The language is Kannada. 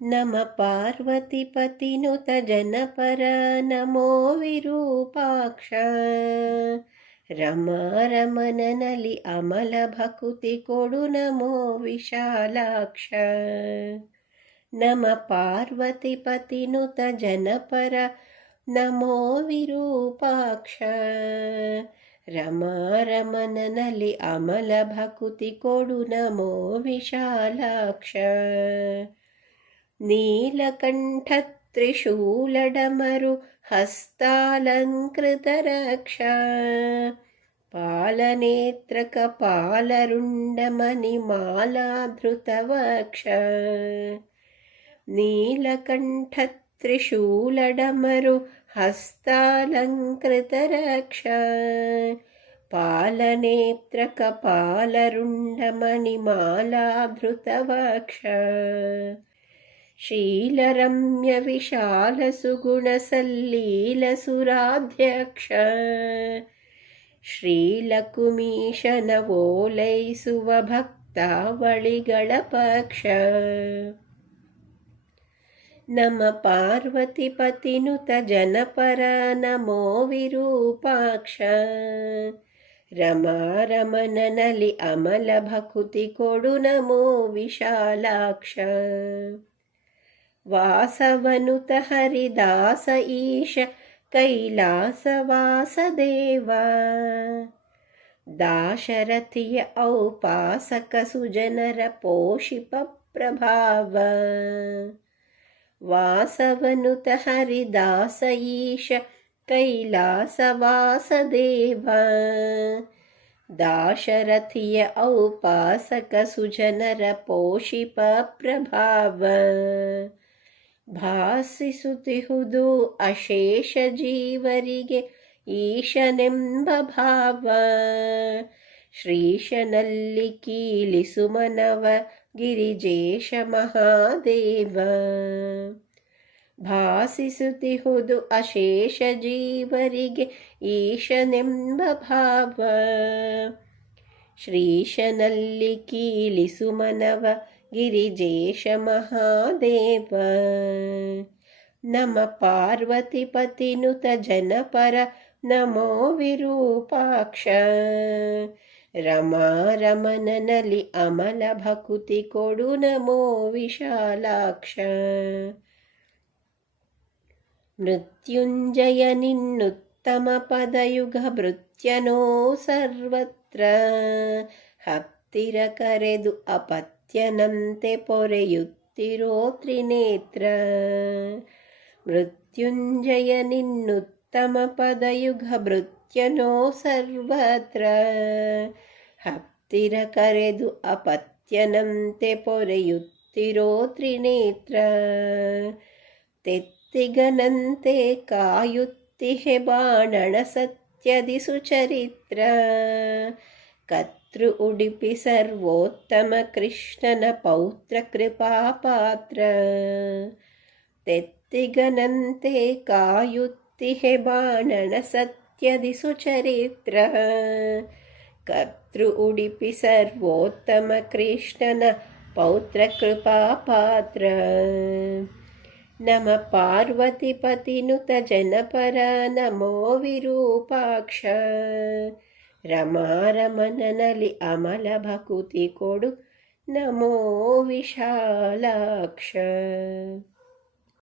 ನಮ ಪಾರ್ವತಿಪತಿನುತ ಜನಪರ ನಮೋ ವಿರೂಪಾಕ್ಷ ರಮಾರಮಣನಲಿ ಅಮಲ ಭಕುತಿ ಕೊಡು ನಮೋ ವಿಶಾಲಾಕ್ಷ ನಮ ಪಾರ್ವತಿಪತಿನುತ ಜನಪರ ನಮೋ ವಿರೂಪಾಕ್ಷ ರಮಾರಮಣನಲಿ ಅಮಲ ಭಕುತಿ ಕೊಡು ನಮೋ ವಿಶಾಲಾಕ್ಷ ನೀಲಕಂಠ ತ್ರಿಶೂಲಡಮರು ಹಸ್ತಾಲಂಕೃತ ರಕ್ಷ ಪಾಲನೇತ್ರ ಕಪಾಲರುಂಡ ಮಣಿಮಾಲಾಧೃತ ವಕ್ಷ ನೀಲಕಂಠ ತ್ರಿಶೂಲಡಮರು ಹಸ್ತಾಲಂಕೃತ ರಕ್ಷ ಪಾಲನೇತ್ರ ಕಪಾಲರುಂಡ ಮಣಿಮಾಲಾಧೃತ ವಕ್ಷ शीलरम्य विशाल सुगुण सल्लील सुराध्यक्ष श्रीलकुमीशन ओलैसुव भक्तावಳಿಗಳ ಪಕ್ಷ ನಮ ಪಾರ್ವತಿಪತಿನುತ ಜನಪರ ನಮೋ ವಿರೂಪಾಕ್ಷ ರಮಾರಮಣನಲಿ ಅಮಲ ಭಕುತಿ ಕೊಡು ನಮೋ ವಿಶಾಲಾಕ್ಷ ವಾಸವನುತ ಹರಿದಾಸ ಈಶ ಕೈಲಾಸವಾಸದೇವ ದಾಶರಥಿಯ ಔಪಾಸಕ ಸುಜನರ ಪೋಷಿಪ ಪ್ರಭಾವ ವಾಸವನುತ ಹರಿದಾಸ ಈಶ ಕೈಲಾಸವಾಸದೇವ ದಾಶರಥಿಯ ಔಪಾಸಕ ಸುಜನರ ಪೋಷಿಪ ಪ್ರಭಾವ ಭಾಸಿಸುತ್ತಿಹುದು ಅಶೇಷ ಜೀವರಿಗೆ ಈಶನೆಂಬ ಭಾವ ಶ್ರೀಶನಲ್ಲಿ ಕೀಲಿಸು ಮನವ ಗಿರಿಜೇಶ ಮಹಾದೇವ ಭಾಸಿಸುತ್ತಿಹುದು ಅಶೇಷ ಜೀವರಿಗೆ ಈಶನೆಂಬ ಭಾವ ಶ್ರೀಶನಲ್ಲಿ ಕೀಲಿಸು ಮನವ ಗಿರಿಜೇಶ ಮಹಾದೇವ ನಮ ಪಾರ್ವತಿಪತಿನುತ ಜನಪರ ನಮೋ ವಿರೂಪಾಕ್ಷ ರಮಾರಮಣನಲಿ ಅಮಲ ಭಕುತಿ ಕೊಡು ನಮೋ ವಿಶಾಲಾಕ್ಷ ಮೃತ್ಯುಂಜಯ ನಿನ್ನುತ್ತಮ ಪದಯುಗ ಭೃತ್ಯನೋ ಸರ್ವತ್ರ ಹತ್ತಿರ ಕರೆದು ಅಪತ್ಯನಂತೆ ಪೊರೆಯುತ್ತಿರೋ ತ್ರಿನೇತ್ರ ಮೃತ್ಯುಂಜಯ ನಿನ್ನುತ್ತಮ ಪದಯುಗ ಭೃತ್ಯನೋ ಸರ್ವತ್ರ ಹತ್ತಿರ ಕರೆದು ಅಪತ್ಯನಂತೆ ಪೊರೆಯುತ್ತಿರೋ ತ್ರಿನೇತ್ರ ತೆತ್ತಿಗನಂತೆ ಕಾಯುತ್ತಿಹೆ ಬಾಣಣ ಸತ್ಯದಿ ಸುಚರಿತ್ರ ಕರ್ತೃ ಉಡುಪಿ ಸರ್ವೋತ್ತಮ ಕೃಷ್ಣನ ಪೌತ್ರ ಕೃಪಾಪಾತ್ರ ತೆತ್ತಿಗನಂತೆ ಕಾಯುತ್ತಿಹೆ ಬಾಣಣ ಸತ್ಯದಿ ಸುಚರಿತ್ರ ಕರ್ತೃ ಉಡುಪಿ ಸರ್ವೋತ್ತಮ ಕೃಷ್ಣನ ಪೌತ್ರ ಕೃಪಾಪಾತ್ರ ನಮ ಪಾರ್ವತಿಪತಿನುತ ಜನಪರ ನಮೋ ವಿರೂಪಾಕ್ಷ ರಮಾರಮಣನಲಿ ಅಮಲ ಭಕುತಿ ಕೊಡು ನಮೋ ವಿಶಾಲಾಕ್ಷ